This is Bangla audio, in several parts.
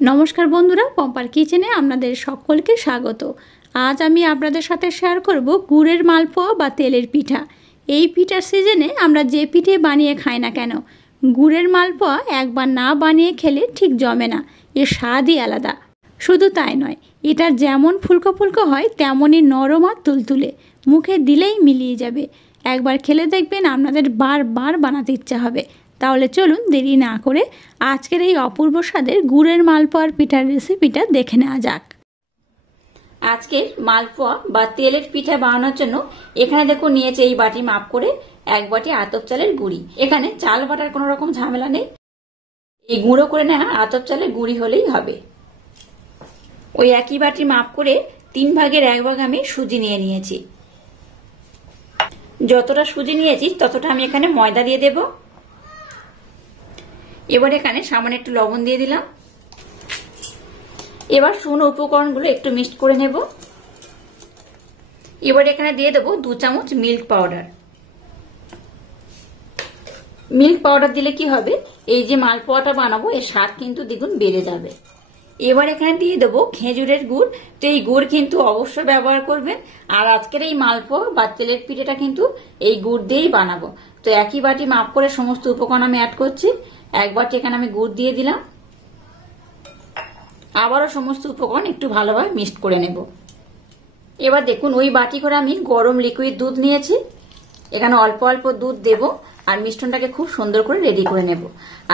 নমস্কার বন্ধুরা, পম্পার কিচেনে আপনাদের সকলকে স্বাগত। আজ আমি আপনাদের সাথে শেয়ার করব গুড়ের মালপোয়া বা তেলের পিঠা। এই পিঠার সিজনে আমরা যে পিঠে বানিয়ে খাই না কেন, গুড়ের মালপোয়া একবার না বানিয়ে খেলে ঠিক জমে না। এর স্বাদই আলাদা। শুধু তাই নয়, এটা যেমন ফুলকো ফুলকো হয় তেমনই নরম আর তুলতুলে, মুখে দিলেই মিলিয়ে যাবে। একবার খেলে দেখবেন আপনাদের বারবার বানাতে ইচ্ছা হবে। তাহলে চলুন দেরি না করে আজকের এই অপূর্ব স্বাদের গুড়ের মালপোয়ার পিঠার রেসিপিটা দেখে নেওয়া যাক। আজকের মালপোয়া বা তেলের পিঠা বানানোর জন্য এখানে দেখুন নিয়েছে এই বাটি মাপ করে 1 বাটি আতপ চালের গুঁড়ি। এখানে চাল বাটার কোনো রকম ঝামেলা নেই, এই গুঁড়ো করে নেওয়া আতপ চালের গুঁড়ি হলেই হবে। ওই একই বাটি মাপ করে 3 ভাগের 1 ভাগ আমি সুজি নিয়ে নিয়েছি। যতটা সুজি নিয়েছি ততটা আমি এখানে ময়দা দিয়ে দেব। এবার এখানে সামান্য একটু লবণ দিয়ে দিলাম। এবার শুকনো উপকরণগুলো একটু মিক্সড করে নেব। এবার এখানে দিয়ে দেবো 2 চামচ মিল্ক পাউডার। মিল্ক পাউডার দিলে কি হবে, এই যে মালপোয়াটা বানাবো এর স্বাদ কিন্তু দ্বিগুণ বেড়ে যাবে। এবার এখানে দিয়ে দেবো খেজুরের গুড়। তো এই গুড় কিন্তু অবশ্যই ব্যবহার করবেন। আর আজকের এই মালপোয়া বা তেলের পিঠাটা কিন্তু এই গুড় দিয়েই বানাবো। তো একই বাটি মাপ করে সমস্ত উপকরণ আমি অ্যাড করছি। 1 বাটি এখানে আমি গুড় দিয়ে দিলাম। আবারও সমস্ত উপকরণ একটু ভালোভাবে মিক্সড করে নেব। এবার দেখুন ওই বাটি করে আমি গরম লিকুইড দুধ নিয়েছি। এখানে অল্প অল্প দুধ দেব আর মিশ্রণটাকে খুব সুন্দর করে রেডি করে নেব।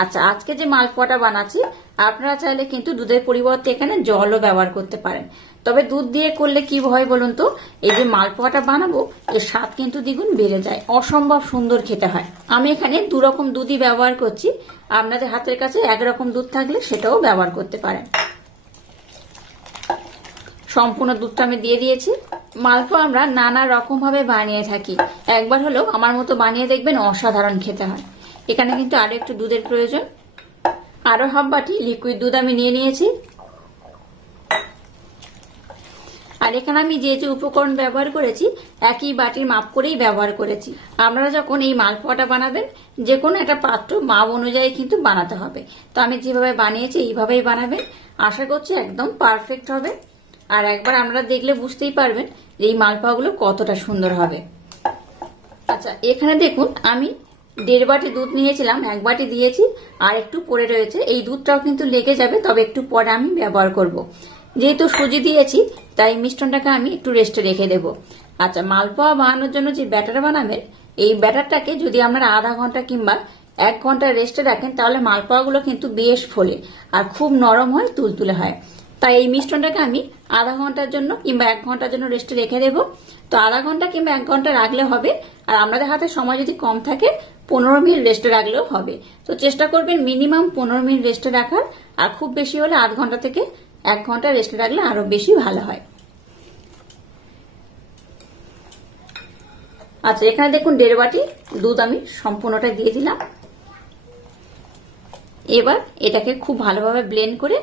আচ্ছা, আজকে যে মালপোয়াটা বানাচ্ছি আপনারা চাইলে কিন্তু দুধের পরিবর্তে এখানে জলও ব্যবহার করতে পারেন। তবে দুধ দিয়ে করলে কি হয় বলুন তো, এই যে মালপোয়াটা বানাবো এর স্বাদ কিন্তু দ্বিগুণ বেড়ে যায়, অসম্ভব সুন্দর খেতে হয়। আমি এখানে 2 রকম দুধই ব্যবহার করছি। আপনাদের হাতের কাছে 1 রকম দুধ থাকলে সেটাও ব্যবহার করতে পারেন। সম্পূর্ণ দুধটা আমি দিয়ে দিয়েছি। মালপোয়া আমরা নানা রকম ভাবে বানিয়ে থাকি, একবার হলেও আমার মতো বানিয়ে দেখবেন, অসাধারণ খেতে হয়। এখানে কিন্তু আরো একটু দুধের প্রয়োজন। আরো হাফ বাটি লিকুইড দুধ আমি নিয়ে নিয়েছি। আর এখানে আমি যে যে উপকরণ ব্যবহার করেছি একই বাটির মাপ করেই ব্যবহার করেছি। আপনারা যখন এই মালপোয়াটা বানাবেন যে কোনো একটা পাত্র মাপ অনুযায়ী কিন্তু বানাতে হবে। তো আমি যেভাবে বানিয়েছি এইভাবেই বানাবেন, আশা করছি একদম পারফেক্ট হবে। আর একবার আপনারা দেখলে বুঝতেই পারবেন যে এই মালপোয়াগুলো কতটা সুন্দর হবে। আচ্ছা, এখানে দেখুন আমি 1.5 বাটি দুধ নিয়েছিলাম, 1 বাটি দিয়েছি আর একটু পড়ে রয়েছে। এই দুধটাও কিন্তু লেগে যাবে, তবে একটু পরে আমি ব্যবহার করব। যেহেতু সুজি দিয়েছি তাই মিশ্রণটাকে আমি একটু রেস্টে রেখে দেব। আচ্ছা, মালপোয়া বানানোর জন্য যে ব্যাটার বানাবেন এই ব্যাটারটাকে যদি আপনারা আধা ঘন্টা কিংবা 1 ঘন্টা রেস্টে রাখেন তাহলে মালপোয়াগুলো কিন্তু বেশ ফোলে আর খুব নরম হয়, তুলতুলে হয়। তাই এই মিশ্রণটাকে আমি আধা ঘন্টার জন্য কিংবা 1 ঘন্টার জন্য রেস্টে রেখে দেব। তো আধা ঘন্টা কিংবা 1 ঘন্টা রাখলে হবে। আর আপনাদের হাতে সময় যদি কম থাকে 15 মিনিট রেস্টে রাখলেও হবে। তো চেষ্টা করবেন মিনিমাম 15 মিনিট রেস্টে রাখার, আর খুব বেশি হলে আধ ঘন্টা থেকে 1 ঘন্টা রেস্টে রাখলে আরো বেশি ভালো হয়। আচ্ছা, এখানে দেখুন 1.5 বাটি দুধ আমি সম্পূর্ণটা দিয়ে দিলাম। এবার এটাকে খুব ভালোভাবে ব্লেন্ড করে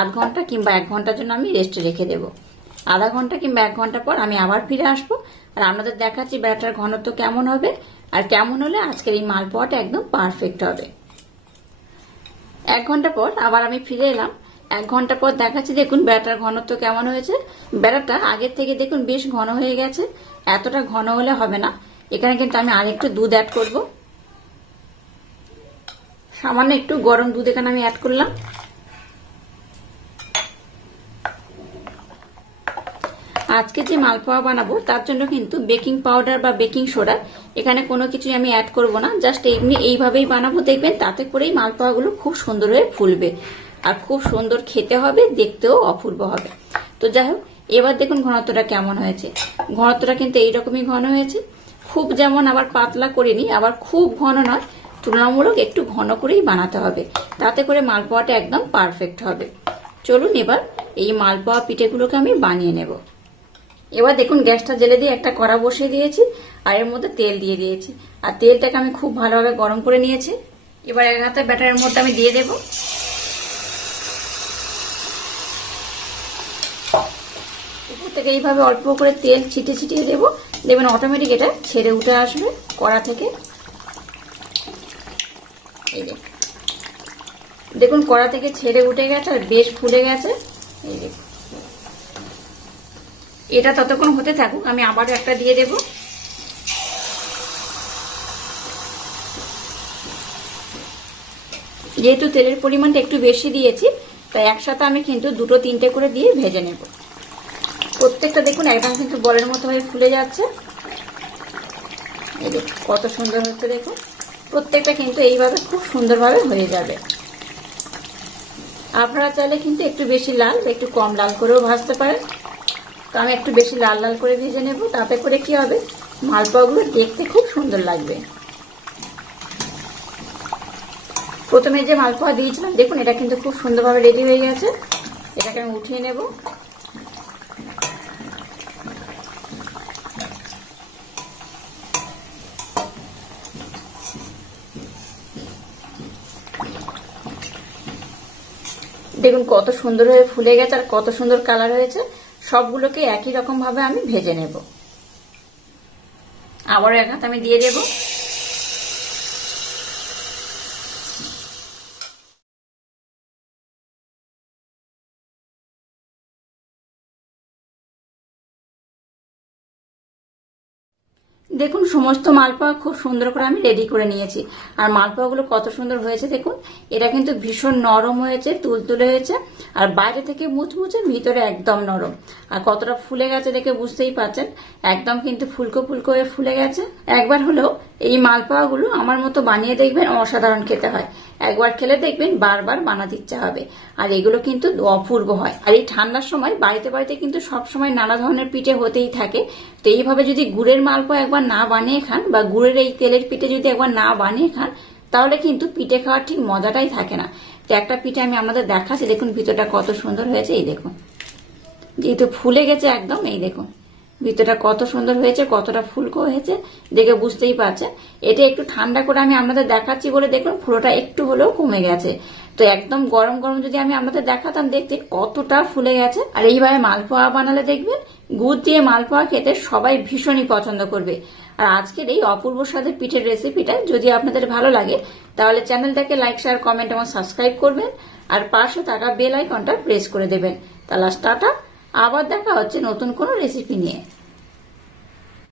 আধ ঘন্টা কিংবা 1 ঘন্টার জন্য আমি রেস্টে রেখে দেব। আধা ঘন্টা কিংবা 1 ঘন্টা পর আমি আবার ফিরে আসবো আর আপনাদের দেখাচ্ছি ব্যাটার ঘনত্ব কেমন হবে আর কেমন হলে আজকের এই মালপোয়াটা একদম পারফেক্ট হবে। 1 ঘন্টা পর আবার আমি ফিরে এলাম। 1 ঘন্টা পর দেখাচ্ছি, দেখুন ব্যাটার ঘনত্ব কেমন হয়েছে। ব্যাটারটা আগের থেকে দেখুন বেশ ঘন হয়ে গেছে। এতটা ঘন হলে হবে না, এখানে কিন্তু আমি আরেকটু দুধ অ্যাড করব। সামান্য একটু গরম দুধ এখানে আমি অ্যাড করলাম। আজকে যে মালপোয়া বানাবো তার জন্য কিন্তু বেকিং পাউডার বা বেকিং সোডা এখানে কোনো কিছুই আমি অ্যাড করব না, জাস্ট এমনি এইভাবেই বানাবো। দেখবেন তাতে করেই মালপোয়াগুলো খুব সুন্দর হয়ে ফুলবে আর খুব সুন্দর খেতে হবে, দেখতেও অপূর্ব হবে। তো যাই হোক, এবার দেখুন ঘনত্বটা কেমন হয়েছে। ঘনত্বটা কিন্তু এইরকমই ঘন হয়েছে, খুব যেমন আবার পাতলা করিনি আবার খুব ঘন নয়, তুলনামূলক একটু ঘন করেই বানাতে হবে, তাতে করে মালপোয়াটা একদম পারফেক্ট হবে। চলুন এবার এই মালপোয়া পিঠেগুলোকে আমি বানিয়ে নেব। এবার দেখুন গ্যাসটা জ্বেলে দিয়ে একটা কড়া বসিয়ে দিয়েছি আর এর মধ্যে তেল দিয়ে দিয়েছি। আর তেলটাকে আমি খুব ভালোভাবে গরম করে নিয়েছি। এবার 1 হাতা ব্যাটারের মধ্যে আমি দিয়ে দেব। উপর থেকে এইভাবে অল্প করে তেল ছিটিয়ে ছিটিয়ে দেবো, দেখবেন অটোমেটিক এটা ছেড়ে উঠে আসবে কড়া থেকে। এই যে দেখুন কড়া থেকে ছেড়ে উঠে গেছে আর বেশ ফুলে গেছে। এই দেখুন, এটা ততক্ষণ হতে থাকুক, আমি আবারও একটা দিয়ে দেব। যেহেতু তেলের পরিমাণটা একটু বেশি দিয়েছি, তাই একসাথে আমি কিন্তু 2-3টে করে দিয়ে ভেজে নেব। প্রত্যেকটা দেখুন একদম কিন্তু বলের মতো হয়ে ফুলে যাচ্ছে। এই দেখুন কত সুন্দর হচ্ছে, দেখুন প্রত্যেকটা কিন্তু এইভাবে খুব সুন্দরভাবে হয়ে যাবে। আপনারা চাইলে কিন্তু একটু বেশি লাল বা একটু কম লাল করেও ভাজতে পারেন। তো আমি একটু বেশি লাল লাল করে ভেজে নেব, তাতে করে কি হবে, মালপোয়াগুলো দেখতে খুব সুন্দর লাগবে। প্রথমে যে মালপোয়া দিয়েছিলাম দেখুন, এটা কিন্তু খুব সুন্দরভাবে রেডি হয়ে গেছে। এটাকে আমি উঠিয়ে নেব। দেখুন কত সুন্দর হয়ে ফুলে গেছে আর কত সুন্দর কালার হয়েছে। সবগুলোকে একই রকম ভাবে আমি ভেজে নেব। আবারও এক হাত আমি দিয়ে দেব। দেখুন সমস্ত মালপোয়া খুব সুন্দর করে আমি রেডি করে নিয়েছি। আর মালপোয়াগুলো কত সুন্দর হয়েছে দেখুন। এটা কিন্তু ভীষণ নরম হয়েছে, তুলতুলে হয়েছে, আর বাইরে থেকে মুচমুচে, ভিতরে একদম নরম। আর কতটা ফুলে গেছে দেখে বুঝতেই পারছেন, একদম কিন্তু ফুলকো ফুলকো হয়ে ফুলে গেছে। একবার হলেও এই মালপোয়াগুলো আমার মতো বানিয়ে দেখবেন, অসাধারণ খেতে হয়। একবার খেলে দেখবেন বারবার বানাতে ইচ্ছা হবে। আর এগুলো কিন্তু অপূর্ব হয়। আর এই ঠান্ডার সময় বাড়িতে বাড়িতে কিন্তু সবসময় নানা ধরনের পিঠে হতেই থাকে। তো এইভাবে যদি গুড়ের মালপোয়া একবার না বানিয়ে খান, বা গুড়ের এই তেলের পিঠে যদি একবার না বানিয়ে খান, তাহলে কিন্তু পিঠে খাওয়ার ঠিক মজাটাই থাকে না। তো একটা পিঠে আমি আমাদের দেখাচ্ছি, দেখুন ভিতরটা কত সুন্দর হয়েছে। এই দেখুন, যেহেতু ফুলে গেছে একদম, এই দেখুন ভিতরটা কত সুন্দর হয়েছে, কতটা ফুলকো হয়েছে দেখে বুঝতেই পারছেন। এটা একটু ঠান্ডা করে আমি আপনাদের দেখাচ্ছি বলে দেখুন পুরোটা একটু হলেও কমে গেছে। তো একদম গরম গরম যদি আমি আপনাদের দেখাতাম, দেখতে কতটা ফুলে গেছে। আর এইভাবে মালপোয়া বানালে দেখবেন গুড় দিয়ে মালপোয়া খেতে সবাই ভীষণই পছন্দ করবে। আর আজকের এই অপূর্ব স্বাদের পিঠের রেসিপিটা যদি আপনাদের ভালো লাগে, তাহলে চ্যানেলটাকে লাইক, শেয়ার, কমেন্ট এবং সাবস্ক্রাইব করবেন। আর পাশে থাকা বেল আইকনটা প্রেস করে দেবেন। তাহলে টাটা, আবার দেখা হচ্ছে নতুন কোনো রেসিপি নিয়ে।